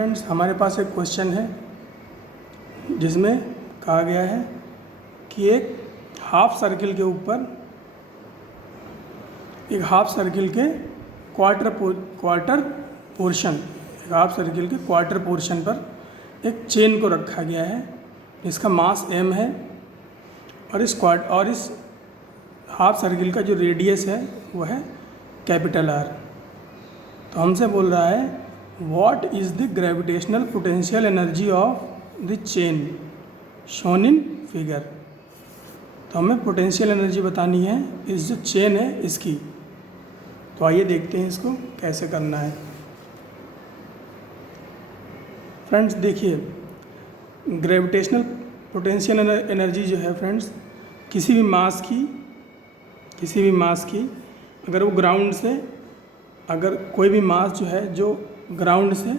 Friends, हमारे पास एक question है जिसमें कहा गया है कि एक हाफ सर्किल के ऊपर एक हाफ सर्किल के क्वार्टर पोर्शन पर एक चेन को रखा गया है जिसका मास m है और इस हाफ सर्किल का जो रेडियस है वो है कैपिटल R। तो हमसे बोल रहा है what is the gravitational potential energy of the chain shown in figure. तो हमें पोटेंशियल एनर्जी बतानी है इस जो चेन है इसकी। तो आइए देखते हैं इसको कैसे करना है। फ्रेंड्स देखिए, ग्रेविटेशनल पोटेंशियल एनर्जी जो है फ्रेंड्स, किसी भी मास की अगर वो ग्राउंड से, अगर कोई भी मास जो है जो ग्राउंड से,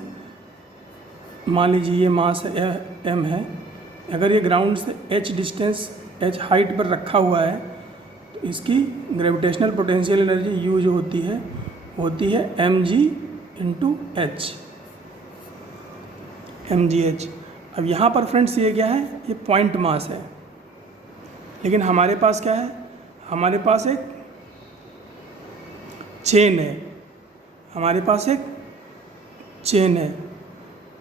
मान लीजिए ये मास m है, अगर ये ग्राउंड से h डिस्टेंस, h हाइट पर रखा हुआ है तो इसकी ग्रेविटेशनल पोटेंशियल एनर्जी U जो होती है mg इंटू h, mgh। अब यहाँ पर फ्रेंड्स ये क्या है, ये पॉइंट मास है, लेकिन हमारे पास क्या है, हमारे पास एक चेन है,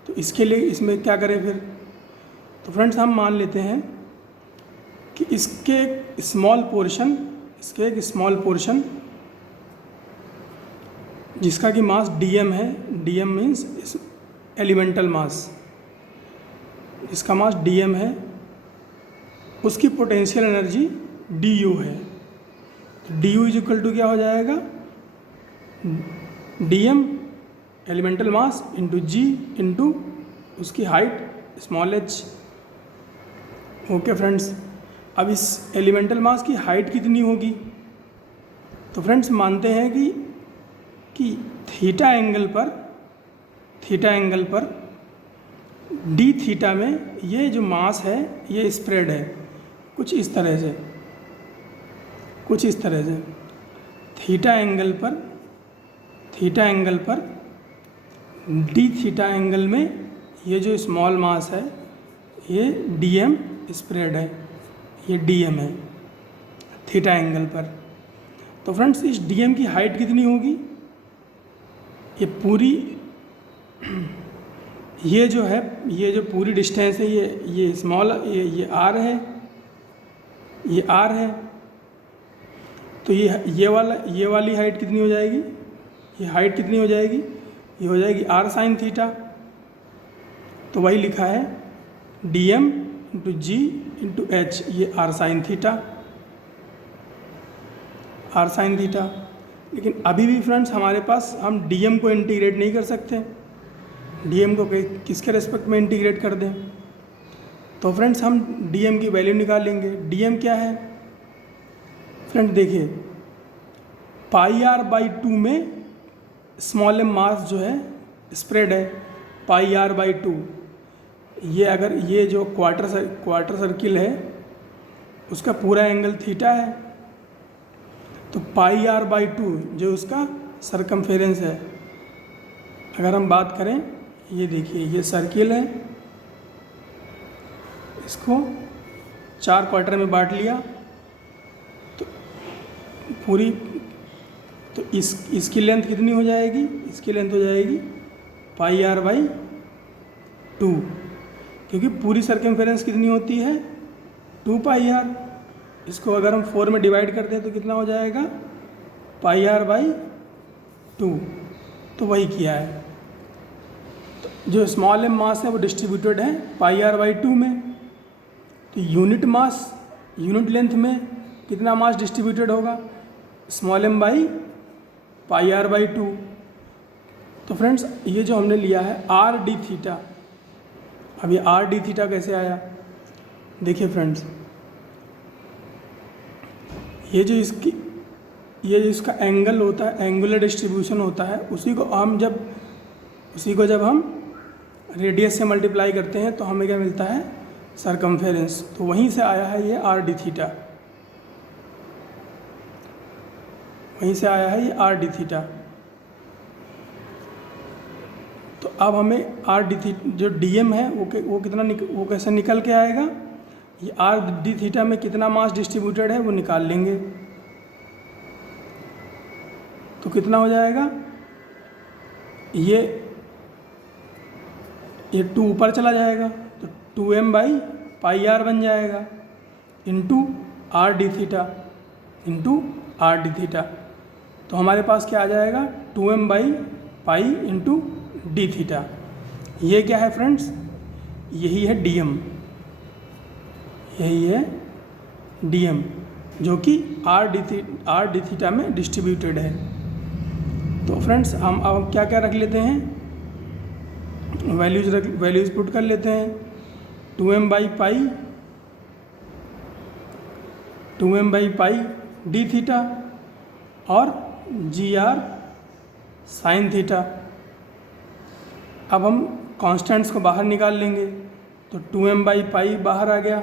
तो इसके लिए इसमें क्या करें फिर। तो फ्रेंड्स हम मान लेते हैं कि इसके एक स्मॉल पोर्शन जिसका कि मास dm है, dm मीन्स एलिमेंटल मास, इसका मास dm है, उसकी पोटेंशियल एनर्जी du है। तो du इज इक्वल टू क्या हो जाएगा, dm elemental mass into g into उसकी height small h। Okay friends, अब इस एलिमेंटल मास की हाइट कितनी होगी। तो फ्रेंड्स मानते हैं कि थीटा एंगल पर डी थीटा में ये जो मास है ये स्प्रेड है कुछ इस तरह से। थीटा एंगल पर डी थीटा एंगल में ये जो स्मॉल मास है ये dm स्प्रेड है, ये dm है थीटा एंगल पर। तो फ्रेंड्स इस dm की हाइट कितनी होगी, ये पूरी, ये जो पूरी डिस्टेंस है ये स्मॉल, ये r है, ये r है। तो ये वाली हाइट कितनी हो जाएगी, ये हाइट कितनी हो जाएगी, ये हो जाएगी r साइन थीटा। तो वही लिखा है dm into g into h, ये r साइन थीटा। लेकिन अभी भी फ्रेंड्स हमारे पास, हम dm को इंटीग्रेट नहीं कर सकते, dm को किसके रेस्पेक्ट में इंटीग्रेट कर दें। तो फ्रेंड्स हम dm की वैल्यू निकालेंगे। dm क्या है फ्रेंड्स, देखिए पाई r बाई 2 में स्मॉल m मास जो है स्प्रेड है पाई r बाई 2। ये अगर ये जो क्वार्टर सर्किल है उसका पूरा एंगल थीटा है, तो पाई r बाई 2 जो उसका सरकमफेरेंस है। अगर हम बात करें, ये देखिए ये सर्किल है, इसको 4 क्वार्टर में बांट लिया तो पूरी, तो इसकी लेंथ कितनी हो जाएगी, इसकी लेंथ हो जाएगी पाई r बाई 2, क्योंकि पूरी सर्कमफेरेंस कितनी होती है 2 पाई r। इसको अगर हम 4 में डिवाइड कर दें तो कितना हो जाएगा पाई r बाई 2। तो वही किया है, तो जो स्मॉल m मास है वो डिस्ट्रीब्यूटेड है पाई r बाई 2 में। तो यूनिट लेंथ में कितना मास डिस्ट्रीब्यूटेड होगा, small m by pi r by 2। तो फ्रेंड्स ये जो हमने लिया है r d थीटा, अब ये r d थीटा कैसे आया, देखिए फ्रेंड्स, ये जो इसका एंगल होता है, एंगुलर डिस्ट्रीब्यूशन होता है, उसी को जब हम रेडियस से मल्टीप्लाई करते हैं तो हमें क्या मिलता है, सरकमफेरेंस। तो वहीं से आया है ये r d थीटा, वहीं से आया है ये r d थीटा। तो अब हमें आर डी थीटा जो डी एम है वो कितना वो कैसे निकल के आएगा, ये आर डी थीटा में कितना मास डिस्ट्रीब्यूटेड है वो निकाल लेंगे। तो कितना हो जाएगा, ये 2 ऊपर चला जाएगा तो 2m/πr बन जाएगा इंटू आर डी थीटा। तो हमारे पास क्या आ जाएगा 2m/π इंटू डी थीटा। ये क्या है फ्रेंड्स, यही है डीएम, यही है डीएम जो कि आर डी थीटा में डिस्ट्रीब्यूटेड है। तो फ्रेंड्स हम अब क्या क्या रख लेते हैं, वैल्यूज़ पुट कर लेते हैं। 2m/π डी थीटा और GR साइन थीटा। अब हम कॉन्स्टेंट्स को बाहर निकाल लेंगे तो 2m/π बाहर आ गया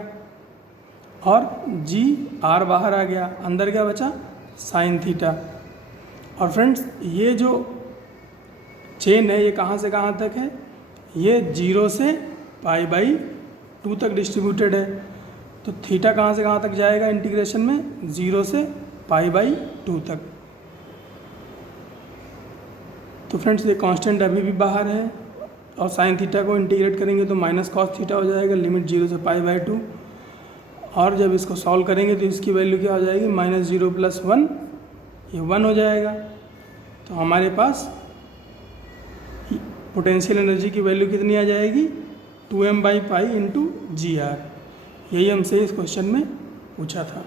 और GR बाहर आ गया, अंदर क्या बचा साइन थीटा। और फ्रेंड्स ये जो चेन है ये कहाँ से कहाँ तक है, ये 0 से π/2 तक डिस्ट्रीब्यूटेड है। तो थीटा कहाँ से कहाँ तक जाएगा इंटीग्रेशन में, 0 से π/2 तक। तो फ्रेंड्स ये कांस्टेंट अभी भी बाहर है और साइन थीटा को इंटीग्रेट करेंगे तो माइनस कॉस थीटा हो जाएगा, लिमिट 0 से π/2। और जब इसको सॉल्व करेंगे तो इसकी वैल्यू क्या हो जाएगी, -0 + 1, ये 1 हो जाएगा। तो हमारे पास पोटेंशियल एनर्जी की वैल्यू कितनी आ जाएगी, 2m/π इंटू GR। यही हमसे इस क्वेश्चन में पूछा था।